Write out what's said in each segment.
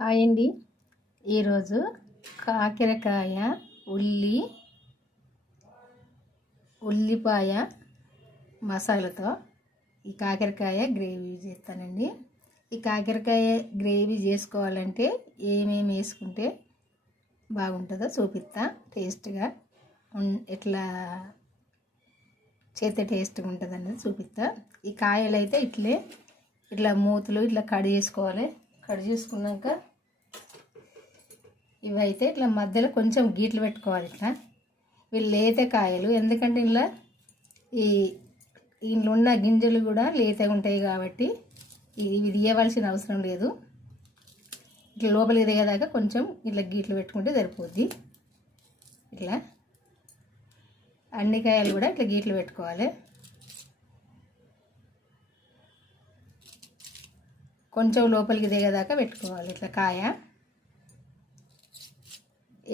Hi అండి. ఈరోజు కాకరకాయ ఉల్లిపాయ మసాలాతో ఈ కాకరకాయ గ్రేవీ చేస్తానండి. ఈ కాకరకాయ గ్రేవీ చేసుకోవాలంటే ఏమేమి వేసుకుంటే బాగుంటుందో చూపిస్తా. టేస్ట్గా ఎట్లా చేస్తే టేస్ట్గా ఉంటుంది అన్నది చూపిస్తా. ఈ కాయలు అయితే ఇట్లా మూతులు ఇట్లా కట్ చేసుకోవాలి. కట్ చేసుకున్నాక ఇవైతే ఇట్లా మధ్యలో కొంచెం గీట్లు పెట్టుకోవాలి. ఇవి లేత కాయలు, ఎందుకంటే ఇంట్లో ఉన్న గింజలు కూడా లేతగా ఉంటాయి కాబట్టి ఇవి తీయవలసిన అవసరం లేదు. ఇట్లా లోపలికి దిగేదాకా కొంచెం ఇట్లా గీట్లు పెట్టుకుంటే సరిపోద్ది. ఇట్లా అన్ని కాయలు కూడా ఇట్లా గీట్లు పెట్టుకోవాలి. కొంచెం లోపలికి దిగేదాకా పెట్టుకోవాలి. ఇట్లా కాయ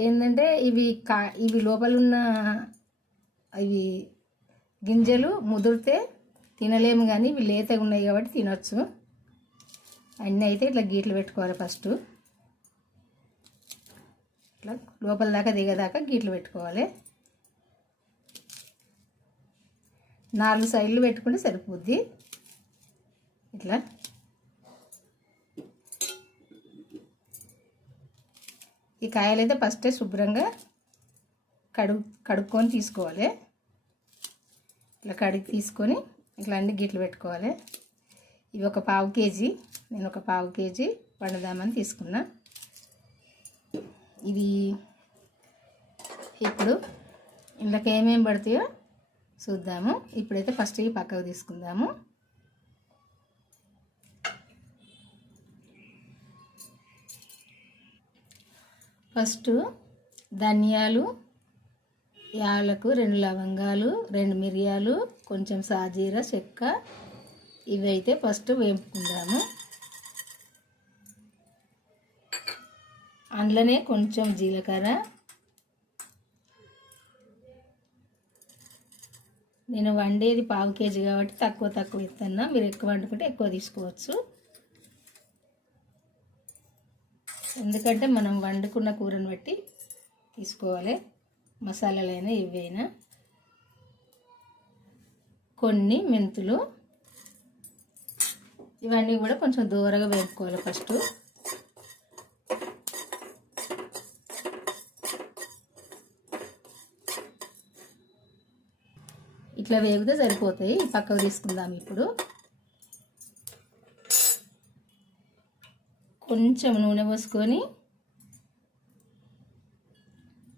ఏంటంటే ఇవి లోపల ఉన్న ఇవి గింజలు ముదిరితే తినలేము, కానీ ఇవి లేతగా ఉన్నాయి కాబట్టి తినొచ్చు. అన్నీ అయితే ఇట్లా గీట్లు పెట్టుకోవాలి. ఫస్ట్ ఇట్లా లోపల దాకా దిగేదాకా గీట్లు పెట్టుకోవాలి. 4 సైడ్లు పెట్టుకుంటే సరిపోద్ది. ఇట్లా ఈ కాయలు అయితే ఫస్టే శుభ్రంగా కడుక్కొని తీసుకోవాలి. ఇట్లా కడిగి తీసుకొని ఇట్లా అన్ని గిట్లు పెట్టుకోవాలి. ఇవి ఒక 1/2 కేజీ, నేను ఒక 1/2 కేజీ వండుదామని తీసుకున్నా. ఇది ఇప్పుడు ఇందులోకి ఏమేమి పడతాయో చూద్దాము. ఇప్పుడైతే ఫస్ట్ ఇవి పక్కకు తీసుకుందాము. ఫస్ట్ ధనియాలు, యాలకు, 2 లవంగాలు, 2 మిరియాలు, కొంచెం సాజీర, చెక్క, ఇవైతే ఫస్ట్ వేపుకుందాము. అందులోనే కొంచెం జీలకర్ర, నేను వండేది 1/2 కేజీ కాబట్టి తక్కువ ఇస్తున్నా. మీరు ఎక్కువ వండుకుంటే ఎక్కువ తీసుకోవచ్చు. ఎందుకంటే మనం వండుకున్న కూరను బట్టి తీసుకోవాలి. మసాలాలైనా ఇవైనా. కొన్ని మెంతులు, ఇవన్నీ కూడా కొంచెం దూరగా వేపుకోవాలి. ఫస్ట్ ఇట్లా వేగితే సరిపోతాయి. పక్కకు తీసుకుందాం. ఇప్పుడు కొంచెం నూనె పోసుకొని,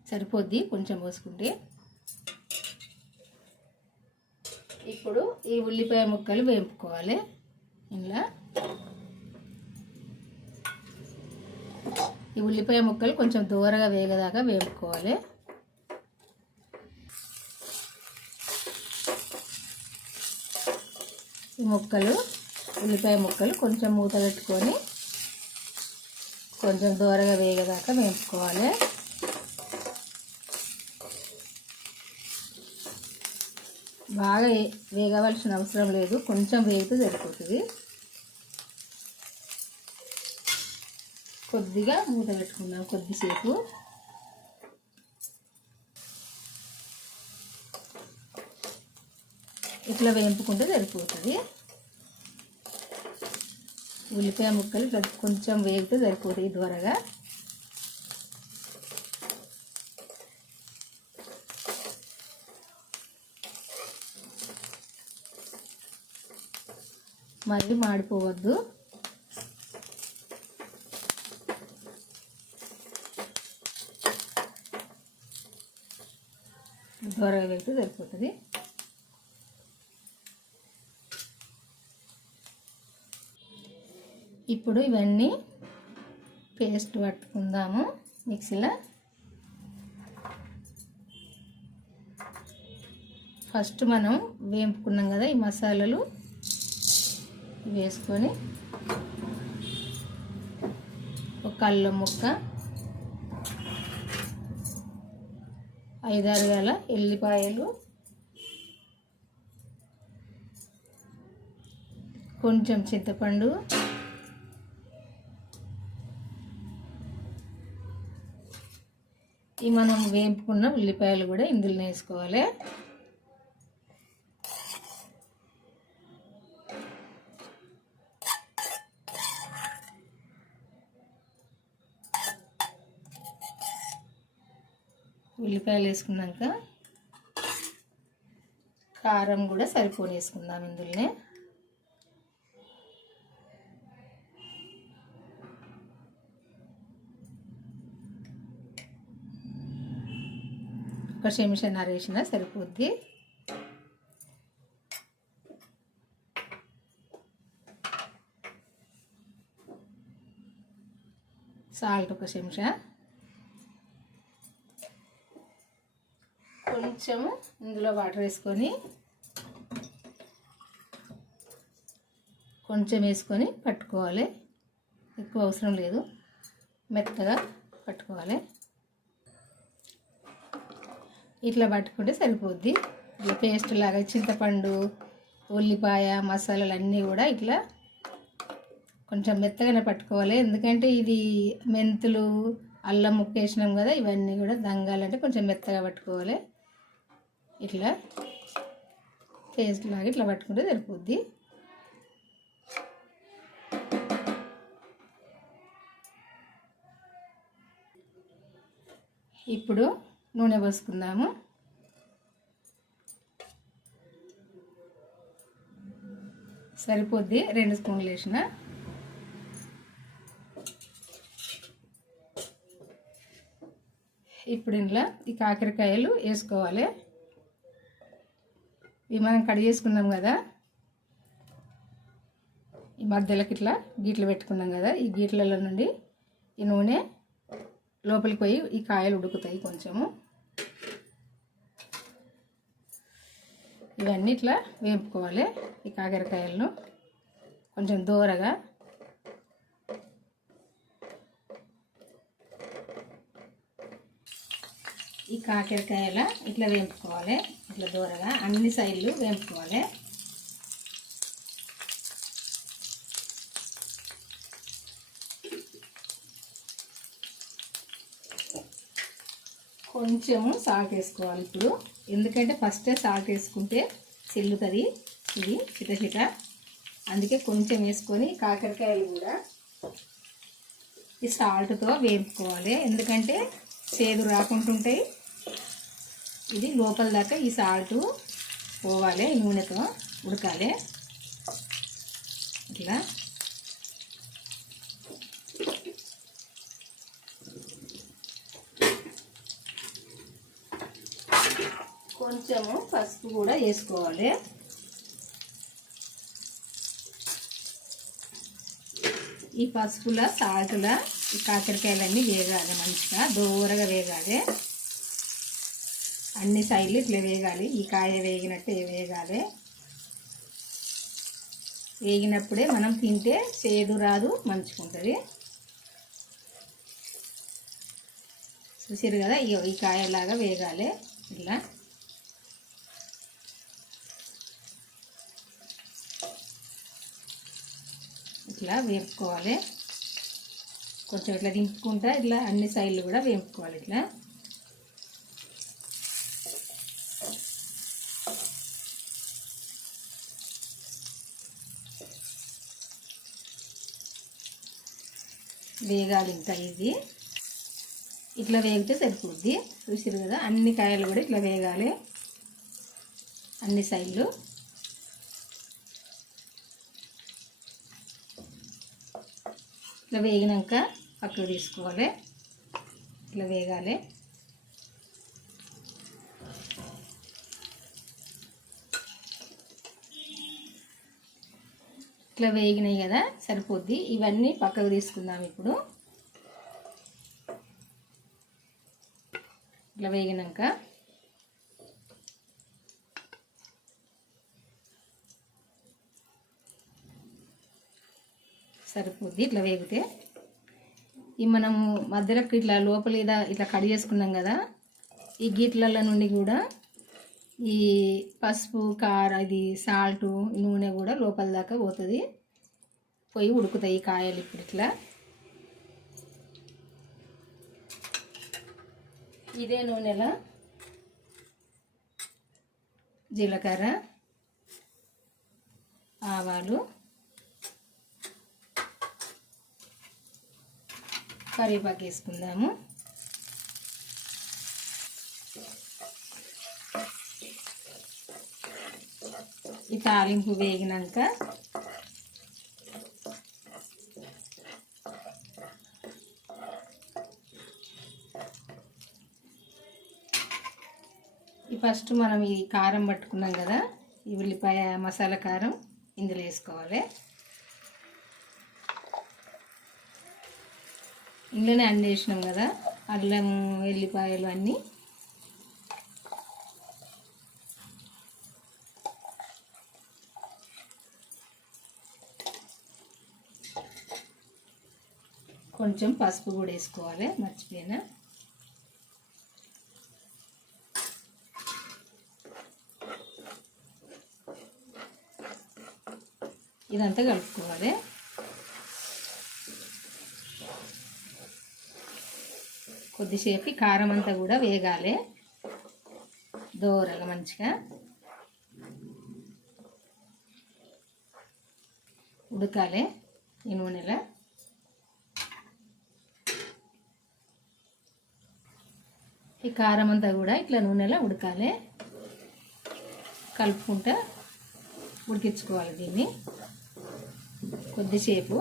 సరిపోద్ది కొంచెం పోసుకుంటే. ఇప్పుడు ఈ ఉల్లిపాయ ముక్కలు వేపుకోవాలి. ఇలా ఈ ఉల్లిపాయ ముక్కలు కొంచెం దూరగా వేగదాకా వేపుకోవాలి. ఈ ఉల్లిపాయ ముక్కలు కొంచెం మూత పెట్టుకొని కొంచెం దూరగా వేగదాకా వేపుకోవాలి. బాగా వేగవలసిన అవసరం లేదు, కొంచెం వేగితే సరిపోతుంది. కొద్దిగా మూత పెట్టుకుందాం. కొద్దిసేపు ఇట్లా వేపుకుంటే సరిపోతుంది. ఉల్లిపాయ ముక్కలు ఇట్లా కొంచెం వేగితే సరిపోతాయి త్వరగా. మళ్ళీ మాడిపోవద్దు. త్వరగా వేగితే సరిపోతుంది. ఇప్పుడు ఇవన్నీ పేస్ట్ పట్టుకుందాము మిక్సీలో. ఫస్ట్ మనం వేపుకున్నాం కదా ఈ మసాలాలు వేసుకొని, ఒక అల్లం ముక్క, 5-6 గల ఎల్లిపాయలు, కొంచెం చింతపండు, ఈ మనం వేపుకున్న ఉల్లిపాయలు కూడా ఇందులో వేసుకోవాలి. ఉల్లిపాయలు వేసుకున్నాక కారం కూడా సరిపోని వేసుకుందాం ఇందులోనే. ఒక చెంచాన్నర వేసినా సరిపోద్ది. సాల్ట్ ఒక చెంచా, కొంచెము ఇందులో వాటర్ వేసుకొని కొంచెం వేసుకొని పట్టుకోవాలి. ఎక్కువ అవసరం లేదు, మెత్తగా పట్టుకోవాలి. ఇట్లా పట్టుకుంటే సరిపోద్ది. ఇట్లా పేస్ట్ లాగా చింతపండు, ఉల్లిపాయ, మసాలాలు అన్నీ కూడా ఇట్లా కొంచెం మెత్తగానే పట్టుకోవాలి. ఎందుకంటే ఇది మెంతులు, అల్లం ముక్క వేసినాం కదా, ఇవన్నీ కూడా దంగాలంటే కొంచెం మెత్తగా పట్టుకోవాలి. ఇట్లా పేస్ట్ లాగా ఇట్లా పట్టుకుంటే సరిపోద్ది. ఇప్పుడు నూనె పోసుకుందాము. సరిపోద్ది 2 స్పూన్లు వేసిన. ఇప్పుడు ఇందులో ఈ కాకరకాయలు వేసుకోవాలి. ఇవి మనం కట్ చేసుకున్నాం కదా, ఈ మధ్యలోకి ఇట్లా గీట్లు పెట్టుకున్నాం కదా, ఈ గీట్లలో నుండి ఈ నూనె లోపలికి పోయి ఈ కాయలు ఉడుకుతాయి కొంచెము. ఇవన్నీ ఇట్లా వేపుకోవాలి. ఈ కాకరకాయలను కొంచెం దూరగా. ఈ కాకరకాయల ఇట్లా వేపుకోవాలి, ఇట్లా దూరగా అన్ని సైడ్లు వేపుకోవాలి. కొంచెము సాల్ట్ వేసుకోవాలి ఇప్పుడు, ఎందుకంటే ఫస్టే సాల్ట్ వేసుకుంటే చెల్లుతుంది ఇది చిట. అందుకే కొంచెం వేసుకొని కాకరకాయలు కూడా ఈ సాల్ట్తో వేపుకోవాలి. ఎందుకంటే చేదు రాకుంటుంటాయి. ఇది లోపల దాకా ఈ సాల్ట్ పోవాలి, ఈ నూనెతో ఉడకాలి. ఇట్లా కొంచెము పసుపు కూడా వేసుకోవాలి. ఈ పసుపుల సాల్టుల ఈ కాకరకాయలన్నీ వేగాలి, మంచిగా దూరగా వేగాలి. అన్ని సైడ్లు ఇట్లా వేగాలి. ఈ కాయ వేగినట్టే వేగాలి. వేగినప్పుడే మనం తింటే చేదు రాదు, మంచిగా ఉంటుంది. చూసారు కదా, ఈ కాయలాగా వేగాలి. ఇట్లా ఇట్లా వేపుకోవాలి. కొంచెం ఇట్లా దింపుకుంటా ఇట్లా అన్ని సైడ్లు కూడా వేపుకోవాలి. ఇట్లా వేగాలి. ఇంకా ఇది ఇట్లా వేగితే సరిపోద్ది. చూసారు కదా, అన్ని కాయలు కూడా ఇట్లా వేగాలి, అన్ని సైడ్లు. ఇట్లా వేగినాక పక్కకు తీసుకోవాలి. ఇట్లా వేగాలి. ఇట్లా వేగినాయి కదా, సరిపోద్ది. ఇవన్నీ పక్కకు తీసుకుందాం ఇప్పుడు. ఇట్లా వేగినాక సరిపోద్ది. ఇట్లా వేగితే ఈ మనము మధ్యలోకి ఇట్లా లోపల ఇట్లా కట్ చేసుకున్నాం కదా, ఈ గీట్ల నుండి కూడా ఈ పసుపు, కారం, ఇది సాల్ట్, నూనె కూడా లోపల దాకా పోతుంది, పోయి ఉడుకుతాయి ఈ కాయలు. ఇప్పుడు ఇట్లా ఇదే నూనెలో జీలకర్ర, ఆవాలు, కరివేపాకు వేసుకుందాము. ఈ తాలింపు వేగినాక ఫస్ట్ మనం ఈ కారం పట్టుకున్నాం కదా, ఈ ఉల్లిపాయ మసాలా కారం ఇందులో వేసుకోవాలి. ఇందులోనే అన్నీ వేసినాం కదా, అల్లం, ఎల్లిపాయలు అన్నీ. కొంచెం పసుపు కూడా వేసుకోవాలి, మర్చిపోయినా. ఇదంతా కలుపుకోవాలి. కొద్దిసేపు కారం అంతా కూడా వేగాలి దోరగా మంచిగా ఉడకాలి ఈ నూనెలో. ఈ కారం అంతా కూడా ఇట్లా నూనెలో ఉడకాలి. కలుపుకుంటా ఉడికించుకోవాలి దీన్ని కొద్దిసేపు.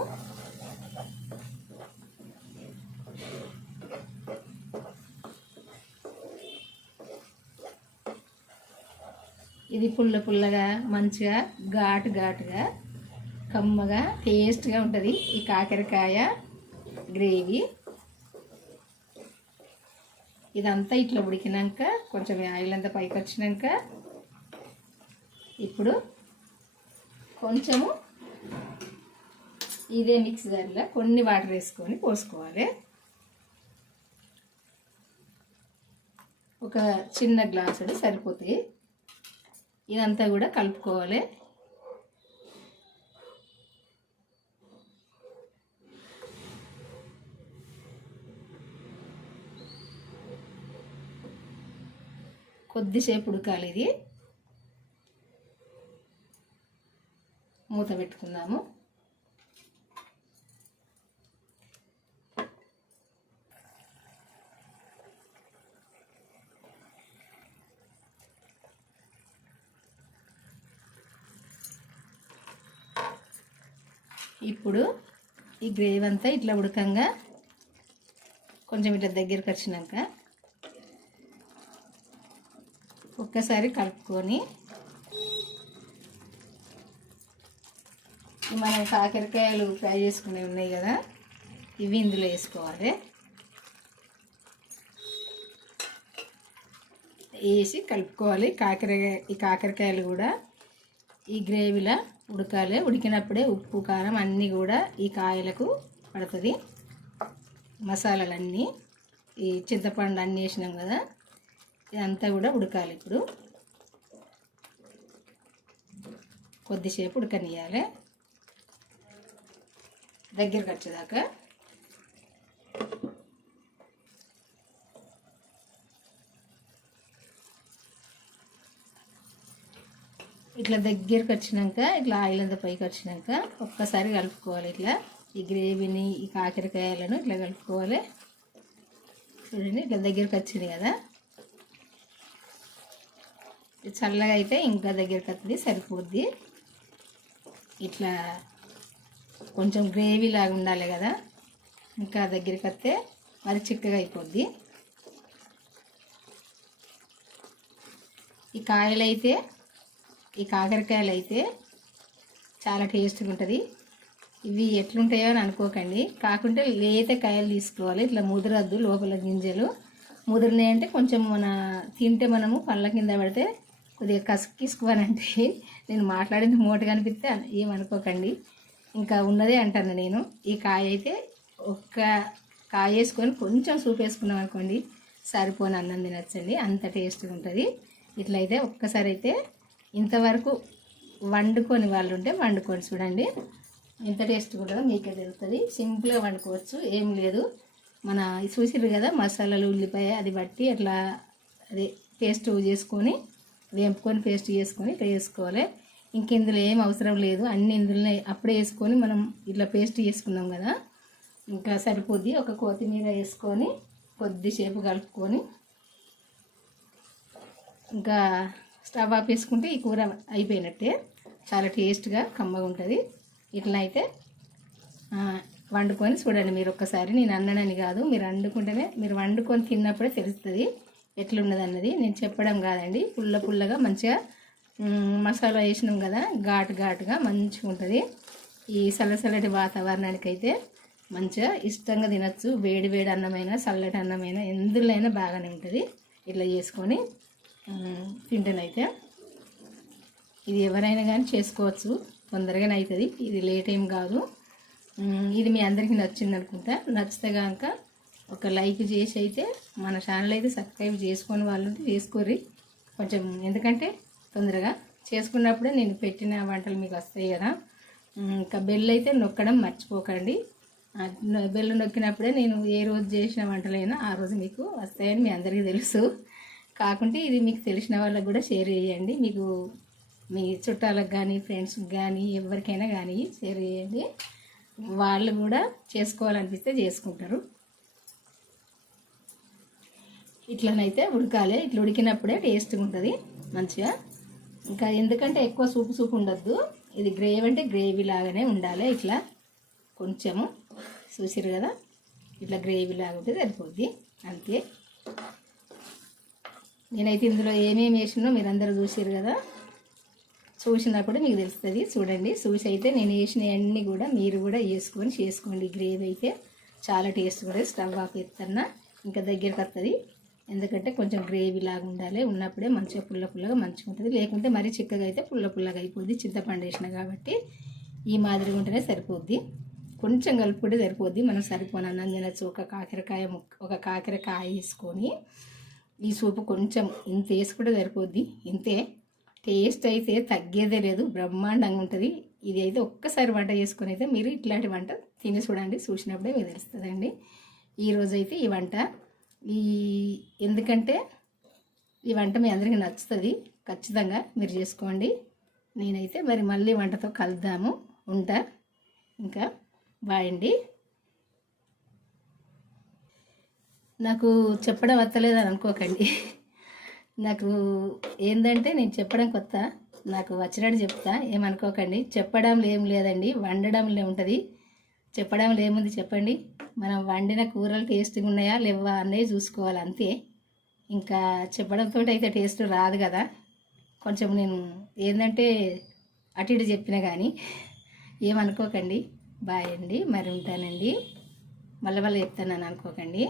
ఇది పుల్లగా మంచిగా ఘాటుగా కమ్మగా టేస్ట్గా ఉంటుంది ఈ కాకరకాయ గ్రేవీ. ఇదంతా ఇట్లా ఉడికినాక కొంచెం ఆయిల్ అంతా పైకి వచ్చినాక ఇప్పుడు కొంచెము ఇదే మిక్సర్లో కొన్ని వాటర్ వేసుకొని పోసుకోవాలి. ఒక చిన్న గ్లాసుడు సరిపోతాయి. ఇదంతా కూడా కలుపుకోవాలి. కొద్దిసేపు ఉడకాలి. ఇది మూత పెట్టుకుందాము. ఇప్పుడు ఈ గ్రేవీ అంతా ఇట్లా ఉడకంగా కొంచెం ఇట్లా దగ్గరికి వచ్చినాక ఒక్కసారి కలుపుకొని మనం కాకరకాయలు ఫ్రై చేసుకునేవి ఉన్నాయి కదా, ఇవి ఇందులో వేసుకోవాలి. వేసి కలుపుకోవాలి. ఈ కాకరకాయలు కూడా ఈ గ్రేవీలో ఉడకాలి. ఉడికినప్పుడే ఉప్పు, కారం అన్నీ కూడా ఈ కాయలకు పడుతుంది. మసాలాలన్నీ, ఈ చింతపండు అన్నీ వేసినాం కదా, ఇదంతా కూడా ఉడకాలి. ఇప్పుడు కొద్దిసేపు ఉడకనియాలి దగ్గరికి వచ్చేదాకా. ఇట్లా దగ్గరికి వచ్చినాక ఇట్లా ఆయిల్ అంతా పైకి వచ్చినాక ఒక్కసారి కలుపుకోవాలి. ఇట్లా ఈ గ్రేవీని, ఈ కాకరకాయలను ఇట్లా కలుపుకోవాలి. చూడండి ఇట్లా దగ్గరికి వచ్చింది కదా. చల్లగా అయితే ఇంకా దగ్గరికి వస్తుంది, సరిపోద్ది. ఇట్లా కొంచెం గ్రేవీ లాగా ఉండాలి కదా, ఇంకా దగ్గరికి వస్తే మరి చిక్కగా అయిపోద్ది. ఈ కాకరకాయలు అయితే చాలా టేస్ట్గా ఉంటుంది. ఇవి ఎట్లుంటాయో అని అనుకోకండి, కాకుంటే లేత కాయలు తీసుకోవాలి. ఇట్లా ముదరద్దు, లోపల గింజలు ముదిరినాయి అంటే కొంచెం తింటే మనము పళ్ళ కింద పడితే కొద్దిగా కసుకిసుకోవాలంటే నేను మాట్లాడింది మోటగా అనిపిస్తే ఏమనుకోకండి, ఇంకా ఉన్నదే అంటాను నేను. ఈ కాయ అయితే ఒక్క కాయ వేసుకొని కొంచెం సూప్ వేసుకున్నాం అనుకోండి, సరిపోని అన్నం తినచ్చండి, అంత టేస్ట్గా ఉంటుంది. ఇట్లయితే ఒక్కసారి అయితే ఇంతవరకు వండుకొని వాళ్ళు ఉంటే వండుకొని చూడండి, ఎంత టేస్ట్గా ఉంటుందో మీకే తెలుస్తుంది. సింపుల్గా వండుకోవచ్చు, ఏం లేదు. మన చూసిర్రు కదా మసాలాలు ఉల్లిపాయ అది బట్టి అట్లా అదే పేస్ట్ చేసుకొని వేపుకొని పేస్ట్ చేసుకొని ఇట్లా వేసుకోవాలి. ఇంకెందులో ఏం అవసరం లేదు, అన్ని ఇందులోనే అప్పుడే వేసుకొని మనం ఇట్లా పేస్ట్ చేసుకున్నాం కదా, ఇంకా సరిపోద్ది. ఒక కొత్తిమీర వేసుకొని కొద్దిసేపు కలుపుకొని ఇంకా స్టవ్ ఆపేసుకుంటే ఈ కూర అయిపోయినట్టే. చాలా టేస్ట్గా కమ్మగా ఉంటుంది. ఇట్లా అయితే వండుకొని చూడండి మీరు ఒక్కసారి. నేను అన్నానని కాదు, మీరు వండుకుంటేనే, మీరు వండుకొని తిన్నప్పుడే తెలుస్తుంది ఎట్లున్నది అన్నది. నేను చెప్పడం కాదండి. పుల్లగా మంచిగా మసాలా వేసినాం కదా, ఘాటుగా మంచిగా ఉంటుంది. ఈ చల్లటి వాతావరణానికి అయితే మంచిగా ఇష్టంగా తినచ్చు. వేడి అన్నమైనా చల్లటి అన్నమైనా ఎందులో అయినా బాగానే ఉంటుంది. ఇట్లా చేసుకొని తింటేనైతే ఇది ఎవరైనా కానీ చేసుకోవచ్చు, తొందరగానే అవుతుంది. ఇది లేట్ ఏం కాదు. ఇది మీ అందరికీ నచ్చింది అనుకుంటా. నచ్చితే కనుక ఒక లైక్ చేసి అయితే మన ఛానల్ అయితే సబ్స్క్రైబ్ చేసుకొని వాళ్ళు చేసుకోర్రి కొంచెం, ఎందుకంటే తొందరగా చేసుకున్నప్పుడే నేను పెట్టిన వంటలు మీకు వస్తాయి కదా. ఇంకా బెల్ అయితే నొక్కడం మర్చిపోకండి. బెల్ నొక్కినప్పుడే నేను ఏ రోజు చేసిన వంటలైనా ఆ రోజు మీకు వస్తాయని మీ అందరికీ తెలుసు. కాకుంటే ఇది మీకు తెలిసిన వాళ్ళకి కూడా షేర్ చేయండి. మీకు మీ చుట్టాలకు కానీ ఫ్రెండ్స్కి కానీ ఎవరికైనా కానీ షేర్ చేయండి. వాళ్ళు కూడా చేసుకోవాలనిపిస్తే చేసుకుంటారు. ఇట్లనైతే ఉడకాలి. ఇట్లా ఉడికినప్పుడే టేస్ట్గా ఉంటుంది మంచిగా. ఇంకా ఎందుకంటే ఎక్కువ సూపు ఉండొద్దు. ఇది గ్రేవీ అంటే గ్రేవీ లాగానే ఉండాలి. ఇట్లా కొంచెము చూసిరు కదా, ఇట్లా గ్రేవీ లాగా ఉంటే సరిపోద్ది అంతే. నేనైతే ఇందులో ఏమేమి వేసినో మీరందరూ చూసారు కదా, చూసినప్పుడు మీకు తెలుస్తుంది. చూడండి, చూసి అయితే నేను వేసినవన్నీ కూడా మీరు కూడా వేసుకొని చేసుకోండి. గ్రేవీ అయితే చాలా టేస్ట్ కూడా. స్టవ్ ఆఫ్ ఎత్తన్నా ఇంకా దగ్గరికి వస్తుంది. ఎందుకంటే కొంచెం గ్రేవీ లాగా ఉండాలి. ఉన్నప్పుడే మంచిగా పుల్లగా మంచిగా ఉంటుంది. లేకుంటే మరీ చిక్కగా అయితే పుల్లగా అయిపోద్ది. చింతపండు వేసిన కాబట్టి ఈ మాదిరిగా ఉంటేనే సరిపోద్ది. కొంచెం కలుపుకుంటే సరిపోద్ది. మనం సరిపోనన్నం తినచ్చు. ఒక కాకరకాయ వేసుకొని ఈ సూపు కొంచెం ఇంత వేసుకుంటే సరిపోద్ది. ఇంతే. టేస్ట్ అయితే తగ్గేదే లేదు, బ్రహ్మాండంగా ఉంటుంది. ఇది అయితే ఒక్కసారి వంట చేసుకొని అయితే మీరు ఇట్లాంటి వంట తిని చూడండి. చూసినప్పుడే మీకు తెలుస్తుందండి. ఈరోజైతే ఈ వంట ఎందుకంటే ఈ వంట మీ అందరికీ నచ్చుతుంది. ఖచ్చితంగా మీరు చేసుకోండి. నేనైతే మరి మళ్ళీ వంటతో కలుద్దాము. ఉంటా. ఇంకా బాయ్ అండి. నాకు చెప్పడం వస్తలేదని అనుకోకండి. నాకు ఏంటంటే నేను చెప్పడం కొత్త, నాకు వచ్చినట్టు చెప్తా, ఏమనుకోకండి. చెప్పడంలో ఏం లేదండి, వండడంలో ఉంటుంది. చెప్పడంలో ఏముంది చెప్పండి. మనం వండిన కూరలు టేస్ట్గా ఉన్నాయా లేవా అన్నవి చూసుకోవాలి అంతే. ఇంకా చెప్పడంతో అయితే టేస్ట్ రాదు కదా. కొంచెం నేను ఏంటంటే అటు ఇటు చెప్పినా కానీ ఏమనుకోకండి. బాయ్ అండి. మరి ఉంటానండి. మళ్ళీ చెప్తానని అనుకోకండి.